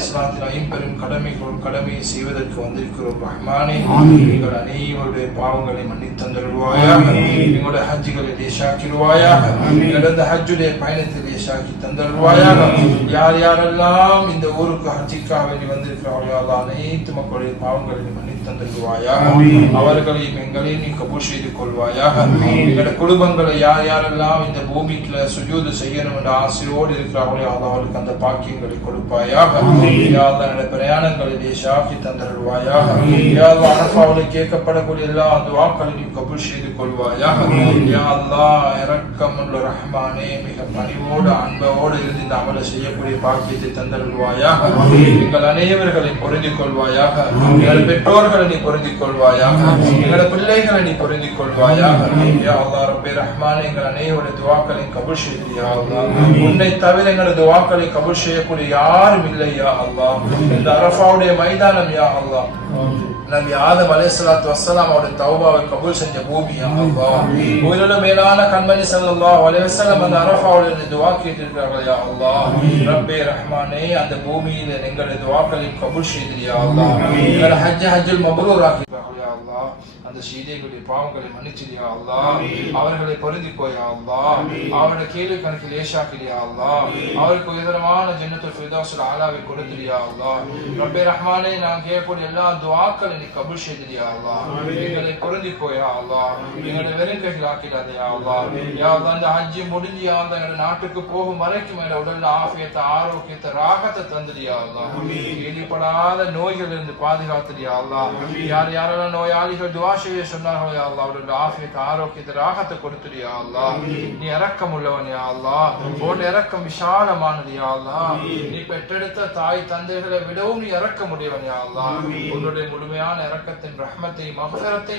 இஸ்லாத்தின் ஐம்பெரும் கடமையை செய்வதற்கு வந்திருக்கிறோம் ரஹ்மானே. எங்கள் அனைவருடைய பாவங்களை மன்னித்தந்தருள்வாயாக. எங்களுடைய ஹஜ்ஜுகளை லேசாக்கிடுவாயாக. எங்களது ஹஜ்ஜுடைய பயணத்தை லேசாக்கி தந்தருள்வாயாக. யார் யாரெல்லாம் இந்த ஊருக்கு ஹஜ்ஜிக்காக வேண்டி வந்திருக்கிறார்களோ அனைத்து மக்களுடைய பாவங்களை மன்னித்தந்தருள்வாயாக. அவர்களையும் எங்களையும் நீ கபூல் செய்து கொள்வாயாக. எங்களுடைய குடும்பங்களை யார் யாரெல்லாம் இந்த பூமிக்குள்ள சுஜூது செய்யணும் என்ற ஆசையோடு இருக்கிறார்களோ அவர்களுக்கு அந்த பாக்கியங்களை கொடுப்பாயாக. பிரயாணங்களை லேசாக்கி தந்தருள்வாயாக. அரஃபாவில் கேட்கப்படக்கூடிய எல்லா துஆக்களையும் கபூல் செய்து கொள்வாயாக. யா அல்லாஹ் இரக்கமுள்ள ரஹ்மானே, மிக பணிவோடு அன்போடு இருந்து இந்த அமலை செய்யக்கூடிய பாக்கியத்தை தந்தருள்வாயாக. எங்கள் அனைவர்களை பொருந்திக் கொள்வாயாக. எங்கள் பெற்றோர்களை நீ பொருந்திக் கொள்வாயாக. எங்கள் பிள்ளைகளை நீ பொருந்திக் கொள்வாயாக. யா அல்லாஹ் ரப்பே ரஹ்மானே, எங்கள் அனைவருடைய துஆக்களை கபூல் செய்து யா அல்லாஹ். உன்னை தவிர எங்கள் துஆக்களை கபூல் செய்யக்கூடிய யாரும் இல்லை யா அல்லாஹ். இந்த அரஃபாவுடைய மைதானம் யா அல்லாஹ் நபி ஆதம் அலைஹிஸ்ஸலாத்து வஸ்ஸலாம் அவருடைய தௌபாவை கபூல் செஞ்ச பூமி யா அல்லாஹ். உயிரோட மேலான கண்மணி ஸல்லல்லாஹு அலைஹி வஸல்லம் அந்த அரஃபாவுடைய துஆ கேட்டிருக்கிறார்கள் யா அல்லாஹ். ரப்பே ரஹ்மானே, அந்த பூமியில எங்களுடைய துஆக்களை கபூல் செய்து யா அல்லாஹ். எங்கள் ஹஜ்ஜுல் மப்ரூர் ஆக்கிட்டார்கள் யா அல்லாஹ். அந்த ஷஹீதுகளுடைய பாவங்களை மன்னிச்சிடு யா அல்லாஹ். அவர்களை பொருந்திக்கோ யா அல்லாஹ். அவருடைய கேள்வி கணக்கு லேசாக்கிடு யா அல்லாஹ். அவருக்கு உயர்தரமான ஜன்னத்துல் ஃபிர்தௌஸுல் ஆலாவை கொடுத்துடு யா அல்லாஹ். ரப்பே ரஹ்மானே, நான் கேட்கக்கூடிய எல்லா துஆக்களை நீ கபூல் செய்து யா அல்லாஹ். எங்களை பொருந்திக்கோ யா அல்லாஹ். எங்களை வெறுங்கைகள் ஆக்கிடாதே யா அல்லாஹ். யா அல்லாஹ், அந்த ஹஜ்ஜி முடிஞ்சு யா அல்லாஹ் எங்கள் நாட்டுக்கு போகும் வரைக்கும் எங்கள் உடல்ல ஆஃபியத்தை, ஆரோக்கியத்தை, ராகத்தை தந்துடு யா அல்லாஹ். கேள்விப்படாத நோய்கள் இருந்து பாதுகாத்துடு யா அல்லாஹ். யார் யாரெல்லாம் நோயாளிகள் துஆ செய்ய சொன்னார்களோ யா அல்லாஹ், அவருடைய ஆஃபியத்தை, ஆரோக்கியத்தை, ராகத்தை கொடுத்துடு யா அல்லாஹ். நீ இரக்கம் உள்ளவன் யா அல்லாஹ். உன் இரக்கம் விசாலமானது யா அல்லாஹ். நீ பெற்றெடுத்த தாய் தந்தைகளை விடவும் நீ இரக்க முடியவன் யா அல்லாஹ். உன்னுடைய முழுமையான இரக்கத்தின் ரஹ்மத்தை, மஃபிரத்தை